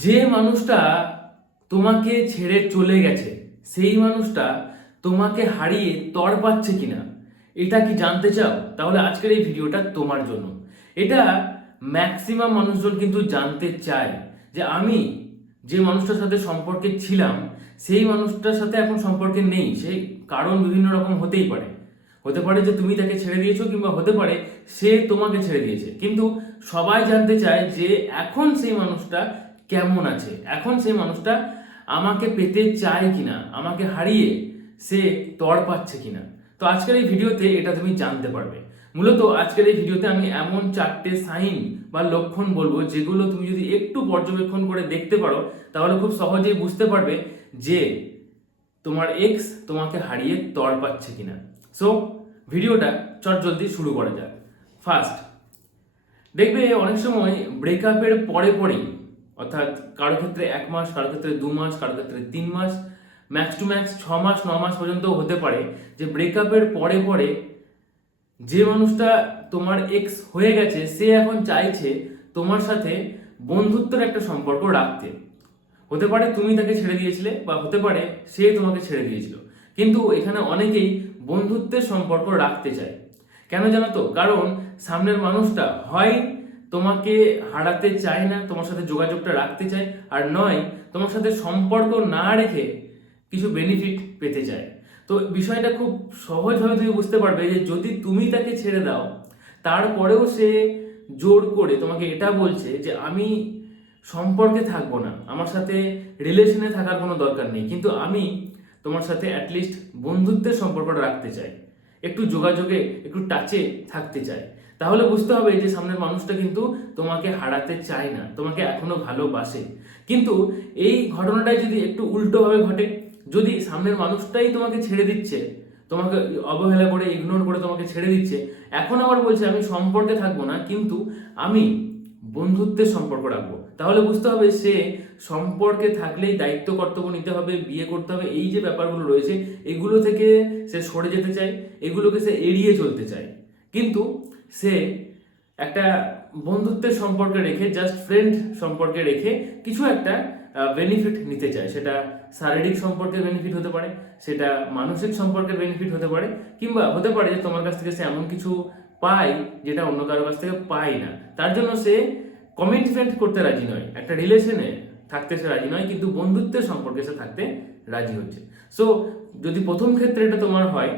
যে মানুষটা তোমাকে ছেড়ে চলে গেছে, সেই মানুষটা তোমাকে হারিয়ে তর পাচ্ছে কিনা, এটা কি জানতে চাও? তাহলে আজকের এই ভিডিওটা তোমার জন্য। এটা ম্যাক্সিমাম মানুষজন কিন্তু জানতে চায় যে আমি যে মানুষটার সাথে সম্পর্কে ছিলাম, সেই মানুষটার সাথে এখন সম্পর্কে নেই সেই কারণ বিভিন্ন রকম হতেই পারে। হতে পারে যে তুমি তাকে ছেড়ে দিয়েছ কিংবা হতে পারে সে তোমাকে ছেড়ে দিয়েছে। কিন্তু সবাই জানতে চায় যে এখন সেই মানুষটা কেমন আছে? এখন সেই মানুষটা আমাকে পেতে চায় কিনা, আমাকে হারিয়ে সে তর পাচ্ছে কিনা? তো আজকের এই ভিডিওতে এটা তুমি জানতে পারবে। মূলত আজকের এই ভিডিওতে আমি এমন চারটে সাইন বা লক্ষণ বলব যেগুলো তুমি যদি একটু পর্যবেক্ষণ করে দেখতে পারো, তাহলে খুব সহজেই বুঝতে পারবে যে তোমার এক্স তোমাকে হারিয়ে তর পাচ্ছে কিনা। সো ভিডিওটা চট জলদি শুরু করা যাক। ফার্স্ট দেখবে অনেক সময় ব্রেকআপের পরে পরেই অর্থাৎ কারও ক্ষেত্রে এক মাস, কারও ক্ষেত্রে দু মাস, কারও ক্ষেত্রে তিন মাস ম্যাক্স টু ম্যাক্স ছ মাস, ন মাস পর্যন্ত হতে পারে যে ব্রেকআপের পরে পরে যে মানুষটা তোমার এক্স হয়ে গেছে, সে এখন চাইছে তোমার সাথে বন্ধুত্বের একটা সম্পর্ক রাখতে। হতে পারে তুমি তাকে ছেড়ে দিয়েছিলে বা হতে পারে সে তোমাকে ছেড়ে দিয়েছিল। কিন্তু এখানে অনেকেই বন্ধুত্বের সম্পর্ক রাখতে চায়। কেন জানো তো? কারণ সামনের মানুষটা হয় তোমাকে হারাতে চায় না, তোমার সাথে যোগাযোগটা রাখতে চায় আর নয়, তোমার সাথে সম্পর্ক না রেখে কিছু বেনিফিট পেতে চায় তো বিষয়টা খুব সহজভাবে তুমি বুঝতে পারবে যে যদি তুমি তাকে ছেড়ে দাও, তারপরেও সে জোর করে তোমাকে এটা বলছে যে আমি সম্পর্কে থাকব না, আমার সাথে রিলেশনে থাকার কোনো দরকার নেই, কিন্তু আমি তোমার সাথে অ্যাটলিস্ট বন্ধুত্বের সম্পর্কটা রাখতে চাই, একটু যোগাযোগে, একটু টাচে থাকতে চাই। তাহলে বুঝতে হবে যে সামনের মানুষটা কিন্তু তোমাকে হারাতে চায় না, তোমাকে এখনও ভালোবাসে। কিন্তু এই ঘটনাটাই যদি একটু উল্টোভাবে ঘটে, যদি সামনের মানুষটাই তোমাকে ছেড়ে দিচ্ছে, তোমাকে অবহেলা করে ইগনোর করে তোমাকে ছেড়ে দিচ্ছে, এখন আবার বলছে, আমি সম্পর্কে থাকব না, কিন্তু আমি বন্ধুত্বের সম্পর্ক রাখব। তাহলে বুঝতে হবে সে সম্পর্কে থাকলেই দায়িত্ব, কর্তব্য নিতে হবে, বিয়ে করতে হবে, এই যে ব্যাপারগুলো রয়েছে, এগুলো থেকে সে সরে যেতে চায়, এগুলোকে সে এড়িয়ে চলতে চায়। কিন্তু সে একটা বন্ধুত্বের সম্পর্কে রেখে জাস্ট ফ্রেন্ড সম্পর্কে রেখে কিছু একটা বেনিফিট নিতে চায়। সেটা শারীরিক সম্পর্কের বেনিফিট হতে পারে, সেটা মানসিক সম্পর্কের বেনিফিট হতে পারে, কিংবা হতে পারে যে তোমার কাছ থেকে সে এমন কিছু পায় যেটা অন্য কারোর কাছ থেকে পায় না। তার জন্য সে কমিটমেন্ট করতে রাজি নয়। একটা রিলেশনে থাকতে সে রাজি নয়, কিন্তু বন্ধুত্বের সম্পর্কে সে থাকতে রাজি হচ্ছে। সো যদি প্রথম ক্ষেত্রে এটা তোমার হয়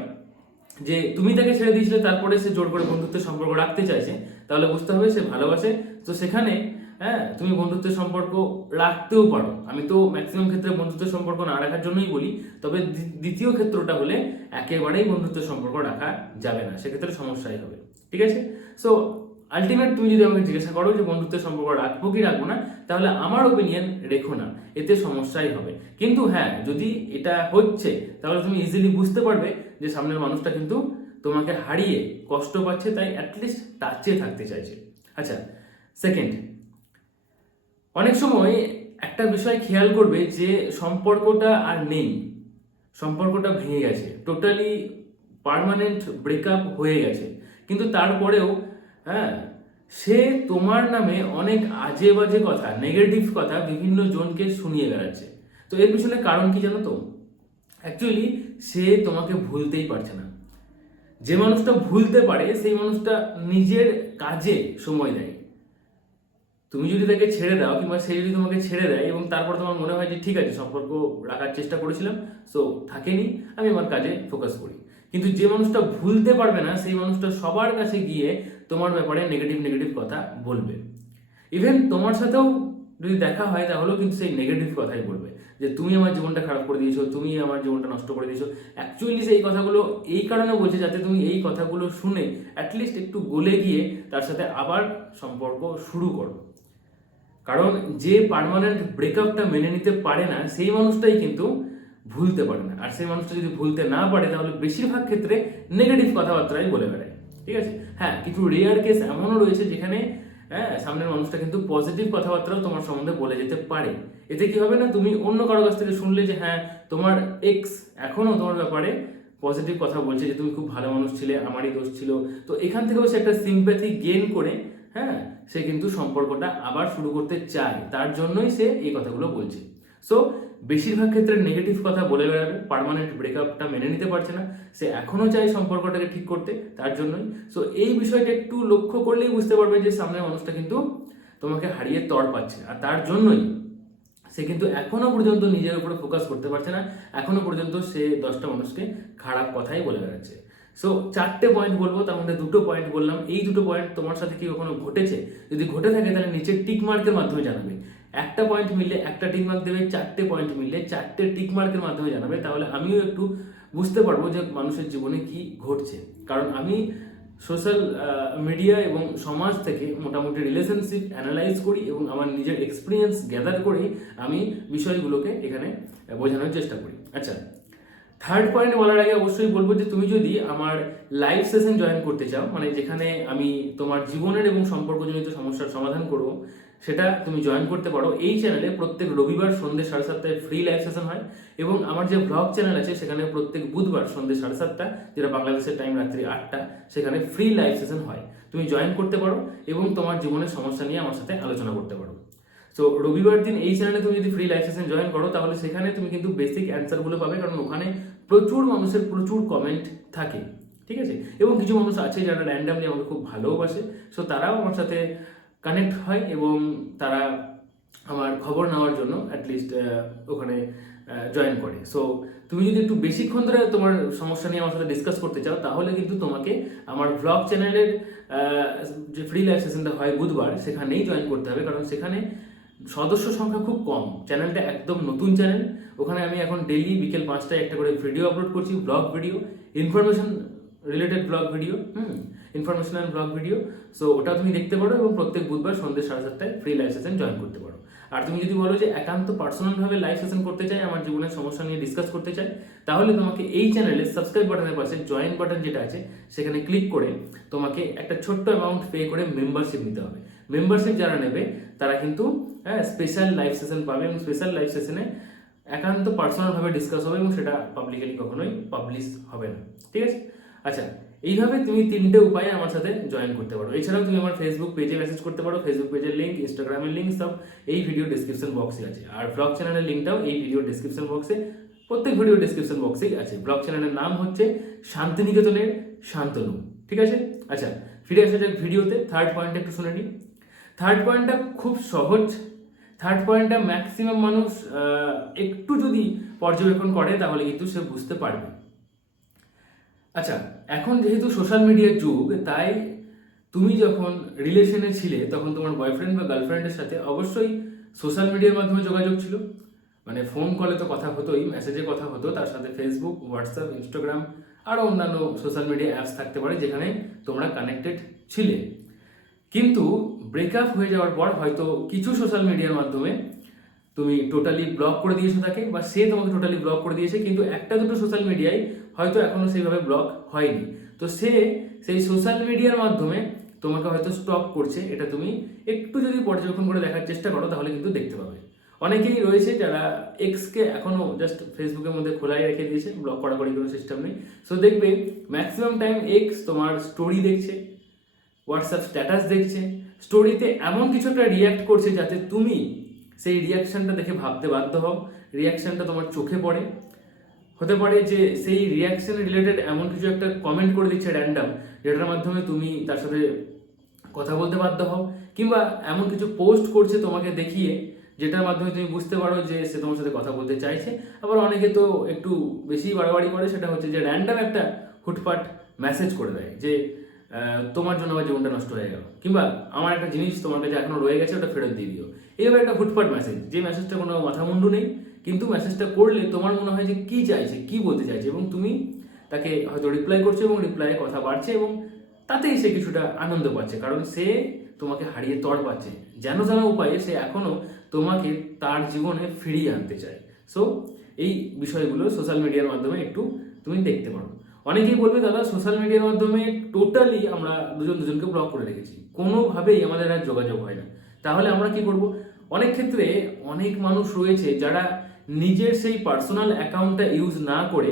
যে তুমি তাকে ছেড়ে দিয়েছিলে, তারপরে সে জোর করে বন্ধুত্বের সম্পর্ক রাখতে চাইছে, তাহলে বুঝতে হবে সে ভালোবাসে। তো সেখানে হ্যাঁ তুমি বন্ধুত্বের সম্পর্ক রাখতেও পারো। আমি তো ম্যাক্সিমাম ক্ষেত্রে বন্ধুত্বের সম্পর্ক না রাখার জন্যই বলি, তবে দ্বিতীয় ক্ষেত্রটা হলে একেবারেই বন্ধুত্বের সম্পর্ক রাখা যাবে না, সেক্ষেত্রে সমস্যাই হবে। ঠিক আছে? সো আলটিমেট তুমি যদি আমাকে জিজ্ঞাসা করো যে বন্ধুত্বের সম্পর্ক রাখব কি রাখব না, তাহলে আমার ওপিনিয়ন রেখো না, এতে সমস্যাই হবে। কিন্তু হ্যাঁ যদি এটা হচ্ছে, তাহলে তুমি ইজিলি বুঝতে পারবে যে সামনের মানুষটা কিন্তু তোমাকে হারিয়ে কষ্ট পাচ্ছে, তাই অ্যাটলিস্ট টাচে থাকতে চাইছে। আচ্ছা সেকেন্ড অনেক সময় একটা বিষয় খেয়াল করবে যে সম্পর্কটা আর নেই, সম্পর্কটা ভেঙে গেছে টোটালি পার্মানেন্ট ব্রেকআপ হয়ে গেছে। কিন্তু তারপরেও হ্যাঁ সে তোমার নামে অনেক আজে বাজে কথা নেগেটিভ কথা বিভিন্ন জনকে শুনিয়ে বেড়াচ্ছে। তো এর পিছনে কারণ কি জানো তো? অ্যাকচুয়ালি সে তোমাকে ভুলতেই পারছে না। যে মানুষটা ভুলতে পারে, সেই মানুষটা নিজের কাজে সময় দেয়। তুমি যদি তাকে ছেড়ে দাও, কিংবা সে যদি তোমাকে ছেড়ে দেয় এবং তারপর তোমার মনে হয় যে, ঠিক আছে, সম্পর্ক রাখার চেষ্টা করেছিলাম সো থাকেনি, আমি আমার কাজে ফোকাস করি। কিন্তু যে মানুষটা ভুলতে পারবে না, সেই মানুষটা সবার কাছে গিয়ে তোমার ব্যাপারে নেগেটিভ নেগেটিভ কথা বলবে। ইভেন তোমার সাথেও যদি দেখা হয় তাহলেও কিন্তু সেই নেগেটিভ কথাই বলবে। যে তুমি আমার জীবনটা খারাপ করে দিয়েছ, তুমি আমার জীবনটা নষ্ট করে দিয়েছ। অ্যাকচুয়ালি সেই কথাগুলো এই কারণে বলছে যাতে তুমি এই কথাগুলো শুনে অ্যাটলিস্ট একটু গলে গিয়ে তার সাথে আবার সম্পর্ক শুরু করো। কারণ যে পার্মানেন্ট ব্রেকআপটা মেনে নিতে পারে না, সেই মানুষটাই কিন্তু ভুলতে পারে না। আর সেই মানুষটা যদি ভুলতে না পারে, তাহলে বেশিরভাগ ক্ষেত্রে নেগেটিভ কথাবার্তাই বলে বেড়ায়। ঠিক আছে? হ্যাঁ কিছু রেয়ার কেস এমনও রয়েছে যেখানে হ্যাঁ সামনের মানুষটা কিন্তু পজিটিভ কথাবার্তাও তোমার সম্বন্ধে বলে যেতে পারে। এতে কি হবে না, তুমি অন্য কারও কাছ থেকে শুনলে যে হ্যাঁ তোমার এক্স এখনও তোমার ব্যাপারে পজিটিভ কথা বলছে যে, তুমি খুব ভালো মানুষ ছিলে, আমারই দোষ ছিল। তো এখান থেকেও সে একটা সিম্প্যাথি গেন করে হ্যাঁ সে কিন্তু সম্পর্কটা আবার শুরু করতে চায়। তার জন্যই সে এই কথাগুলো বলছে। সো বেশিরভাগ ক্ষেত্রে নেগেটিভ কথা বলে বেড়াবে পার্মানেন্ট ব্রেকআপটা মেনে নিতে পারছে না, সে এখনও চায় সম্পর্কটাকে ঠিক করতে, তার জন্যই। সো এই বিষয়টা একটু লক্ষ্য করলেই বুঝতে পারবে যে সামনের মানুষটা কিন্তু তোমাকে হারিয়ে তর পাচ্ছে আর তার জন্যই সে কিন্তু এখনও পর্যন্ত নিজের উপরে ফোকাস করতে পারছে না, এখনও পর্যন্ত সে দশটা মানুষকে খারাপ কথাই বলে বেড়াচ্ছে। সো চারটে পয়েন্ট বলব, তার মধ্যে দুটো পয়েন্ট বললাম। এই দুটো পয়েন্ট তোমার সাথে কি কখনো ঘটেছে? যদি ঘটে থাকে, তাহলে নিচের টিক মার্কের মাধ্যমে জানাবে। একটা পয়েন্ট মিললে একটা টিক মার্ক দেবে, চারটে পয়েন্ট মিললে চারটে টিক মার্কের মাধ্যমে জানাবে, তাহলে আমিও একটু বুঝতে পারব যে মানুষের জীবনে কি ঘটছে। কারণ আমি সোশ্যাল মিডিয়া এবং সমাজ থেকে মোটামুটি রিলেশনশিপ অ্যানালাইজ করি এবং আমার নিজের এক্সপিরিয়েন্স গ্যাদার করে, আমি বিষয়গুলোকে এখানে বোঝানোর চেষ্টা করি। আচ্ছা থার্ড পয়েন্ট বলার আগে অবশ্যই বলব যে তুমি যদি আমার লাইভ সেশন জয়েন করতে চাও মানে যেখানে আমি তোমার জীবনের এবং সম্পর্কজনিত সমস্যার সমাধান করব সেটা তুমি জয়েন করতে পারো। এই চ্যানেলে প্রত্যেক রবিবার সন্ধ্যে সাড়ে সাতটায় ফ্রি লাইভ সেশন হয় এবং আমার যে ব্লগ চ্যানেল আছে, সেখানে প্রত্যেক বুধবার সন্ধ্যে সাড়ে সাতটা, যেটা বাংলাদেশের টাইম রাত্রি আটটা, সেখানে ফ্রি লাইভ সেশন হয়। তুমি জয়েন করতে পারো এবং তোমার জীবনের সমস্যা নিয়ে আমার সাথে আলোচনা করতে পারো। সো রবিবার দিন এই চ্যানেলে তুমি যদি ফ্রি লাইভ সেশন জয়েন করো, তাহলে সেখানে তুমি কিন্তু বেসিক অ্যান্সারগুলো পাবে, কারণ ওখানে প্রচুর মানুষের প্রচুর কমেন্ট থাকে। ঠিক আছে? এবং কিছু মানুষ আছে যারা র্যান্ডামলি আমাকে খুব ভালোবাসে সো তারাও আমার সাথে কানেক্ট হয় এবং তারা আমার খবর নেওয়ার জন্য অ্যাটলিস্ট ওখানে জয়েন করে। সো তুমি যদি একটু বেশিক্ষণ ধরে তোমার সমস্যা নিয়ে আমার সাথে ডিসকাস করতে চাও, তাহলে কিন্তু তোমাকে আমার ব্লগ চ্যানেলের যে ফ্রি লাইভ সেশনটা হয় বুধবার, সেখানেই জয়েন করতে হবে। কারণ সেখানে সদস্য সংখ্যা খুব কম। চ্যানেলটা একদম নতুন চ্যানেল ওখানে আমি এখন ডেলি বিকেল পাঁচটায় একটা করে ভিডিও আপলোড করছি vlog video information related vlog video hmm informational vlog video so ওটা তুমি দেখতে পারো এবং প্রত্যেক বুধবার সন্ধ্যে সাড়ে সাতটায় ফ্রি লাইভ সেশন জয়েন করতে পারো। আর তুমি যদি বলো যে একান্ত পার্সোনালভাবে লাইভ সেশন করতে চাই আমার জীবনের সমস্যা নিয়ে ডিসকাস করতে চাই তাহলে তোমাকে এই চ্যানেলে সাবস্ক্রাইব বাটনের পাশে জয়েন বাটন যেটা আছে, সেখানে ক্লিক করে তোমাকে একটা ছোট্ট অ্যামাউন্ট পে করে মেম্বারশিপ নিতে হবে। মেম্বারশিপ যারা নেবে, তারা কিন্তু হ্যাঁ স্পেশাল লাইভ সেশন পাবে এবং স্পেশাল লাইভ সেশনে একান্ত পার্সোনালভাবে ডিসকাস হবে এবং সেটা পাবলিকালি কখনোই পাবলিশ হবে না। ঠিক আছে? আচ্ছা এইভাবে তুমি তিনটে উপায়ে আমার সাথে জয়েন করতে পারো। এছাড়াও তুমি আমার ফেসবুক পেজে মেসেজ করতে পারো। ফেসবুক পেজের লিঙ্ক ইনস্টাগ্রামের লিঙ্ক সব এই ভিডিও ডিসক্রিপশন বক্সে আছে। আর ব্লগ চ্যানেলের লিঙ্কটাও এই ভিডিও ডিসক্রিপশন বক্সে প্রত্যেক ভিডিও ডিসক্রিপশন বক্সেই আছে। ব্লগ চ্যানেলের নাম হচ্ছে শান্তিনিকেতনের শান্তনু। ঠিক আছে? আচ্ছা ফিরে আসা যাক ভিডিওতে থার্ড পয়েন্টটা একটু শুনে নিই। থার্ড পয়েন্টটা খুব সহজ। থার্ড পয়েন্টটা ম্যাক্সিমাম মানুষ একটু যদি পর্যবেক্ষণ করে, তাহলে কিন্তু সে বুঝতে পারবে। আচ্ছা এখন যেহেতু সোশ্যাল মিডিয়ার যুগ, তাই তুমি যখন রিলেশনে ছিলে, তখন তোমার বয়ফ্রেন্ড বা গার্লফ্রেন্ডের সাথে অবশ্যই সোশ্যাল মিডিয়ার মাধ্যমে যোগাযোগ ছিল। মানে ফোন কলে তো কথা হতোই মেসেজে কথা হতো, তার সাথে ফেসবুক হোয়াটসঅ্যাপ ইনস্টাগ্রাম আরও অন্যান্য সোশ্যাল মিডিয়া অ্যাপস থাকতে পারে যেখানে তোমরা কানেক্টেড ছিলে। কিন্তু ব্রেকআপ হয়ে যাওয়ার পর হয়তো কিছু সোশ্যাল মিডিয়ার মাধ্যমে তুমি টোটালি ব্লক করে দিয়েছ তাকে, বা সে তোমাকে টোটালি ব্লক করে দিয়েছে, কিন্তু একটা দুটো সোশ্যাল মিডিয়ায় হয়তো এখনও সেইভাবে ব্লক হয়নি। তো সে সেই সোশ্যাল মিডিয়ার মাধ্যমে তোমাকে হয়তো স্টপ করছে, এটা তুমি একটু যদি পর্যবেক্ষণ করে দেখার চেষ্টা করো, তাহলে কিন্তু দেখতে পাবে। অনেকেই রয়েছে যারা এক্সকে এখনও জাস্ট ফেসবুকের মধ্যে খোলাই রেখে দিয়েছে ব্লক করা করি কোনো সিস্টেম নেই। সো দেখবে ম্যাক্সিমাম টাইম এক্স তোমার স্টোরি দেখছে হোয়াটসঅ্যাপ স্ট্যাটাস দেখছে স্টোরিতে এমন কিছু একটা রিয়াক্ট করছে যাতে তুমি সেই রিয়াকশনটা দেখে ভাবতে বাধ্য হও। রিয়াকশনটা তোমার চোখে পড়ে। হতে পারে যে সেই রিয়াকশন রিলেটেড এমন কিছু একটা কমেন্ট করে দিচ্ছে র্যান্ডাম যেটার মাধ্যমে তুমি তার সাথে কথা বলতে বাধ্য হও, কিংবা এমন কিছু পোস্ট করছে তোমাকে দেখিয়ে, যেটার মাধ্যমে তুমি বুঝতে পারো যে সে তোমার সাথে কথা বলতে চাইছে। আবার অনেকে তো একটু বেশি বাড়াবাড়ি করে, সেটা হচ্ছে যে র্যান্ডাম একটা হুটপাট মেসেজ করে দেয় যে তোমার জন্য আমার জীবনটা নষ্ট হয়ে গেল, কিংবা আমার একটা জিনিস তোমার কাছে এখনও রয়ে গেছে, ওটা ফেরত দিয়ে দিও। এইভাবে একটা ফুটপাট মেসেজ যে মেসেজটা কোনো মাথা মুন্ডু নেই, কিন্তু মেসেজটা করলে তোমার মনে হয় যে কী চাইছে, কী বলতে চাইছে এবং তুমি তাকে হয়তো রিপ্লাই করছ এবং রিপ্লাইয়ে কথা বাড়ছে এবং তাতেই সে কিছুটা আনন্দ পাচ্ছে, কারণ সে তোমাকে হারিয়ে তর পাচ্ছে। যেন যেন উপায়ে সে এখনও তোমাকে তার জীবনে ফিরিয়ে আনতে চায়। সো এই বিষয়গুলো সোশ্যাল মিডিয়ার মাধ্যমে একটু তুমি দেখতে পারো। অনেকেই বলবে, দাদা সোশ্যাল মিডিয়ার মাধ্যমে টোটালি আমরা দুজন দুজনকে ব্লক করে রেখেছি। কোনোভাবেই আমাদের আর যোগাযোগ হয় না। তাহলে আমরা কি করব? অনেক ক্ষেত্রে অনেক মানুষ রয়েছে যারা নিজের সেই পার্সোনাল অ্যাকাউন্টটা ইউজ না করে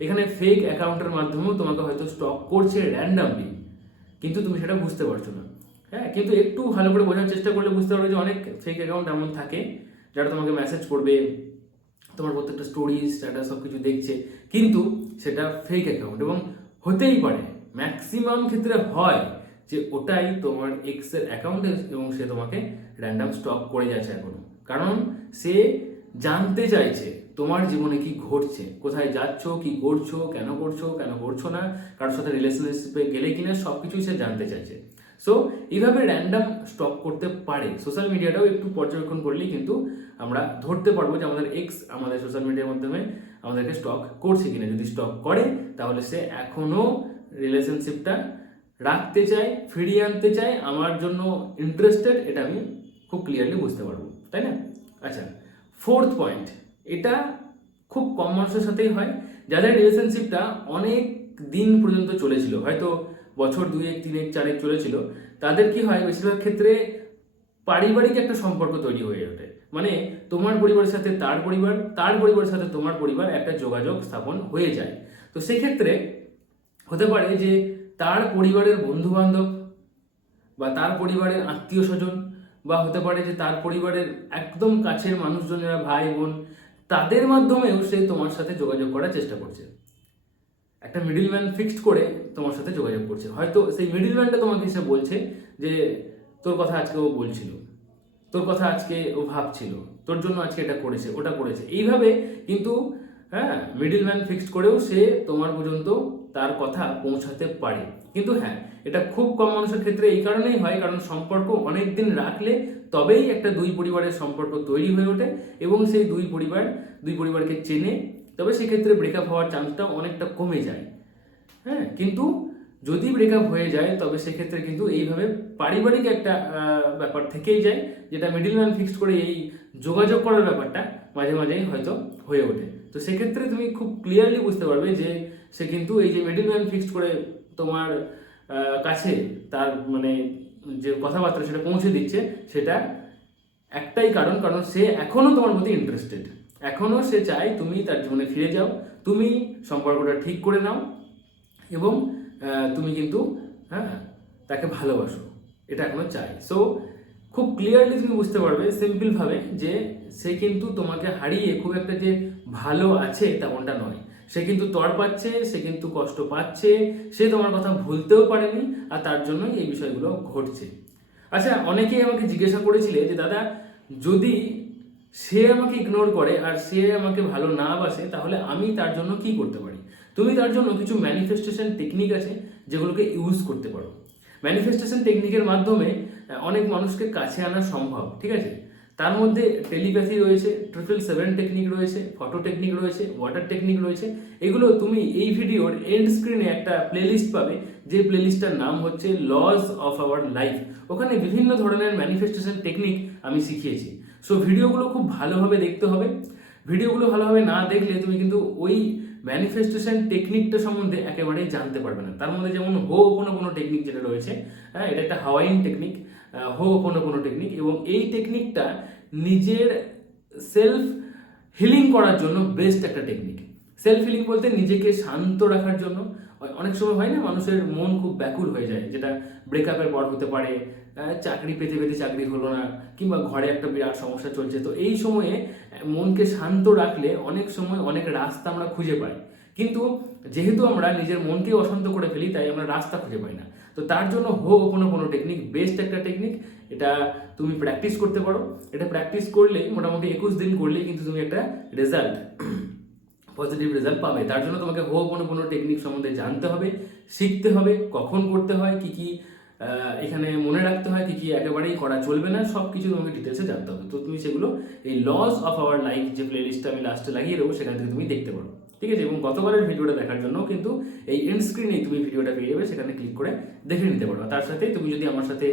এখানে ফেক অ্যাকাউন্টের মাধ্যমেও তোমাকে হয়তো স্টক করছে র্যান্ডামলি কিন্তু তুমি সেটা বুঝতে পারছ না। হ্যাঁ কিন্তু একটু ভালো করে বোঝার চেষ্টা করলে বুঝতে পারবে যে অনেক ফেক অ্যাকাউন্ট এমন থাকে যারা তোমাকে মেসেজ করবে, তোমার প্রত্যেকটা স্টোরি স্ট্যাটাস সব কিছু দেখছে। কিন্তু সেটা ফেক অ্যাকাউন্ট এবং হতেই পারে। ম্যাক্সিমাম ক্ষেত্রে হয়। যে ওটাই তোমার এক্সের অ্যাকাউন্টে এবং সে তোমাকে র্যান্ডাম স্টক করে যাচ্ছে এখনও। কারণ সে জানতে চাইছে তোমার জীবনে কি ঘটছে, কোথায় যাচ্ছ, কি করছ, কেন করছ কেন করছ না, কারোর সাথে রিলেশনশিপে গেলে কিনা সব কিছুই সে জানতে চাইছে। সো এইভাবে র্যান্ডাম স্টক করতে পারে। সোশ্যাল মিডিয়াটাও একটু পর্যবেক্ষণ করলেই কিন্তু আমরা ধরতে পারব যে আমাদের এক্স আমাদের সোশ্যাল মিডিয়ার মাধ্যমে আমাদেরকে স্টক করছে কিনা। যদি স্টক করে, তাহলে সে এখনও রিলেশনশিপটা রাখতে চায় ফিরিয়ে আনতে চায় আমার জন্য ইন্টারেস্টেড এটা আমি খুব ক্লিয়ারলি বুঝতে পারব, তাই না? আচ্ছা ফোর্থ পয়েন্ট এটা খুব কম মানুষের সাথেই হয়, যাদের রিলেশনশিপটা অনেক দিন পর্যন্ত চলেছিল, হয়তো বছর দুয়েক, তিনেক, চারেক চলেছিল, তাদের কি হয়, বেশিরভাগ ক্ষেত্রে পারিবারিক একটা সম্পর্ক তৈরি হয়ে ওঠে। মানে তোমার পরিবারের সাথে তার পরিবার, তার পরিবারের সাথে তোমার পরিবার একটা যোগাযোগ স্থাপন হয়ে যায়। তো সেক্ষেত্রে হতে পারে যে তার পরিবারের বন্ধু বান্ধব বা তার পরিবারের আত্মীয় স্বজন বা হতে পারে যে তার পরিবারের একদম কাছের মানুষজনেরা ভাই, বোন, তাদের মাধ্যমেও সে তোমার সাথে যোগাযোগ করার চেষ্টা করছে। একটা মিডিলম্যান ফিক্সড করে তোমার সাথে যোগাযোগ করছে। হয়তো সেই মিডিলম্যানটা তোমাকে এসে বলছে যে, তোর কথা আজকে ও বলছিল। তোর কথা আজকে ও ভাবছিল। তোর জন্য আজকে এটা করেছে, ওটা করেছে। এইভাবে কিন্তু হ্যাঁ মিডিলম্যান ফিক্সড করেও সে তোমার পর্যন্ত তার কথা পৌঁছাতে পারে। কিন্তু হ্যাঁ এটা খুব কম মানুষের ক্ষেত্রে এই কারণেই হয়, কারণ সম্পর্ক অনেক দিন রাখলে তবেই একটা দুই পরিবারের সম্পর্ক তৈরি হয়ে ওঠে এবং সেই দুই পরিবার, দুই পরিবারকে চেনে, তবে সেক্ষেত্রে ব্রেকআপ হওয়ার চান্সটা অনেকটা কমে যায়। হ্যাঁ কিন্তু যদি ব্রেকআপ হয়ে যায়, তবে সেক্ষেত্রে কিন্তু এইভাবে পারিবারিক একটা ব্যাপার থেকেই যায়, যেটা মিডিলম্যান ফিক্সড করে এই যোগাযোগ করার ব্যাপারটা মাঝে মাঝেই হয়তো হয়ে ওঠে। তো সেক্ষেত্রে তুমি খুব ক্লিয়ারলি বুঝতে পারবে যে সে কিন্তু এই যে মিডিলম্যান ফিক্সড করে তোমার কাছে তার মানে যে কথাবার্তা সেটা পৌঁছে দিচ্ছে, সেটা একটাই কারণ কারণ সে এখনও তোমার প্রতি ইন্টারেস্টেড এখনও সে চায় তুমি তার জীবনে ফিরে যাও, তুমি সম্পর্কটা ঠিক করে নাও এবং তুমি কিন্তু হ্যাঁ তাকে ভালোবাসো। এটা এখনও চাই সো খুব ক্লিয়ারলি তুমি বুঝতে পারবে সিম্পলভাবে যে সে কিন্তু তোমাকে হারিয়ে খুব একটা যে ভালো আছে তেমনটা নয়। সে কিন্তু তর পাচ্ছে, সে কিন্তু কষ্ট পাচ্ছে, সে তোমার কথা ভুলতেও পারেনি আর তার জন্যই এই বিষয়গুলো ঘটছে। আচ্ছা অনেকেই আমাকে জিজ্ঞাসা করেছিলে যে, দাদা, যদি সে আমাকে ইগনোর করে আর সে আমাকে ভালো না বাসে, তাহলে আমি তার জন্য কি করতে পারি? তুমি তার জন্য কিছু ম্যানিফেস্টেশন টেকনিক আছে যেগুলোকে ইউজ করতে পারো। ম্যানিফেস্টেশন টেকনিকের মাধ্যমে, অনেক মানুষকে কাছে আনা সম্ভব, ঠিক আছে? তার মধ্যে টেলিপ্যাথি রয়েছে ট্রিপল সেভেন টেকনিক রয়েছে ফটো টেকনিক রয়েছে ওয়াটার টেকনিক রয়েছে। এগুলো তুমি এই ভিডিওর এন্ড স্ক্রিনে একটা প্লেলিস্ট পাবে, যে প্লেলিস্টটার নাম হচ্ছে লজ অফ আওয়ার লাইফ ওখানে বিভিন্ন ধরনের ম্যানিফেস্টেশন টেকনিক আমি শিখিয়েছি। সো ভিডিওগুলো খুব ভালোভাবে দেখতে হবে। ভিডিওগুলো ভালোভাবে না দেখলে তুমি কিন্তু ওই ম্যানিফেস্টেশন টেকনিকটা সম্বন্ধে একেবারেই জানতে পারবে না। তার মধ্যে যেমন হো কোনো কোনো টেকনিক যেটা রয়েছে হ্যাঁ এটা একটা হাওয়াইন টেকনিক হো কোনো কোনো টেকনিক এবং এই টেকনিকটা নিজের সেলফ হিলিং করার জন্য বেস্ট একটা টেকনিক সেলফ হিলিং বলতে নিজেকে শান্ত রাখার জন্য। অনেক সময় হয় না, মানুষের মন খুব ব্যাকুল হয়ে যায়, যেটা ব্রেকআপের পর হতে পারে চাকরি পেতে পেতে চাকরি হলো না, কিংবা ঘরে একটা বিরাট সমস্যা চলছে। তো এই সময়ে মনকে শান্ত রাখলে অনেক সময় অনেক রাস্তা আমরা খুঁজে পাই। কিন্তু যেহেতু আমরা নিজের মনকে অশান্ত করে ফেলি, তাই আমরা রাস্তা খুঁজে পাই না। তো তার জন্য হো কোনো কোনো টেকনিক বেস্ট একটা টেকনিক এটা তুমি প্র্যাকটিস করতে পারো। এটা প্র্যাকটিস করলেই মোটামুটি একুশ দিন করলেই কিন্তু তুমি একটা রেজাল্ট পজিটিভ রেজাল্ট পাবে। তার জন্য তোমাকে হো কোনো কোনো টেকনিক সম্বন্ধে জানতে হবে, শিখতে হবে, কখন করতে হয়, কি কি এখানে মনে রাখতে হয়, কি কি একেবারেই করা চলবে না সব কিছু তোমাকে ডিটেলসে জানতে হবে। তো তুমি সেগুলো এই লস অফ আওয়ার লাইফ যে প্লেলিস্টটা আমি লাস্টে লাগিয়ে দেবো, সেখান থেকে তুমি দেখতে পারো। ঠিক আছে? এবং গতবারের ভিডিওটা দেখার জন্য কিন্তু এই এন্ড স্ক্রিনেই তুমি ভিডিওটা পেয়ে যাবে, সেখানে ক্লিক করে দেখে নিতে পারো। তার সাথে তুমি যদি আমার সাথে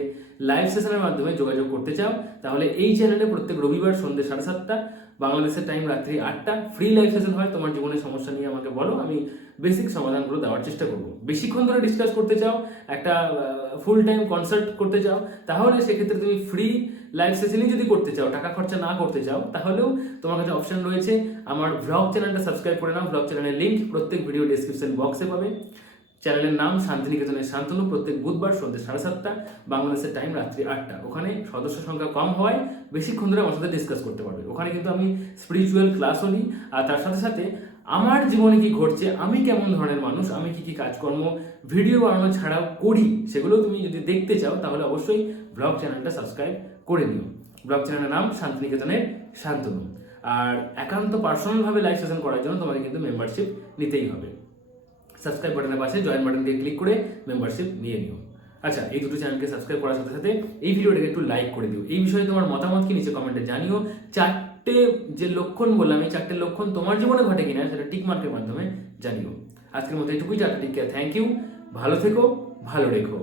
লাইভ সেশনের মাধ্যমে যোগাযোগ করতে চাও, তাহলে এই চ্যানেলে প্রত্যেক রবিবার সন্ধ্যে সাড়ে সাতটা, বাংলাদেশের টাইম রাত্রি আটটা ফ্রি লাইভ সেশন হয়। তোমার জীবনের সমস্যা নিয়ে আমাকে বলো, আমি বেসিক সমাধানগুলো দেওয়ার চেষ্টা করব। বেশিক্ষণ ধরে ডিসকাস করতে চাও, একটা ফুল টাইম কনসার্ট করতে চাও, তাহলে সেক্ষেত্রে তুমি ফ্রি লাইভ সেশনই যদি করতে চাও, টাকা খরচা না করতে চাও, তাহলেও তোমার কাছে অপশন রয়েছে। আমার ব্লগ চ্যানেলটা সাবস্ক্রাইব করে নাও। ব্লগ চ্যানেলের লিঙ্ক প্রত্যেক ভিডিও ডেসক্রিপশন বক্সে পাবে। চ্যানেলের নাম শান্তিনিকেতনের শান্তনু, প্রত্যেক বুধবার সন্ধ্যে সাড়ে সাতটা, বাংলাদেশের টাইম রাত্রি আটটা। ওখানে সদস্য সংখ্যা কম হওয়ায় বেশিক্ষণ ধরে আমার সাথে ডিসকাস করতে পারবে। ওখানে কিন্তু আমি স্পিরিচুয়াল ক্লাসও নিই, আর তার সাথে সাথে আমার জীবনে কি ঘটছে? আমি কেমন ধরনের মানুষ? আমি কি কি কাজকর্ম ভিডিও বানানো ছাড়াও করি? সেগুলো তুমি যদি দেখতে চাও, তাহলে অবশ্যই ব্লগ চ্যানেলটা সাবস্ক্রাইব করে নিও। ব্লগ চ্যানেলের নাম শান্তিনিকেতনের শান্তনু। আর একান্ত পার্সোনালভাবে লাইভ সেশন করার জন্য তোমাকে কিন্তু মেম্বারশিপ নিতেই হবে। সাবস্ক্রাইব বাটনের পাশে জয়েন বাটনকে ক্লিক করে মেম্বারশিপ নিয়ে নিও। আচ্ছা এই দুটো চ্যানেলকে সাবস্ক্রাইব করার সাথে সাথে এই ভিডিওটাকে একটু লাইক করে দিও। এই বিষয়ে তোমার মতামত কি? নিচে কমেন্টে জানিও। চারটে যে লক্ষণ বললাম, এই চারটে লক্ষণ তোমার জীবনে ঘটে কিনা সেটা টিক মার্কের মাধ্যমে জানিও। আজকের মতো এটুকুই, টাটা টিক থ্যাংক ইউ ভালো থেকো, ভালো রেখো।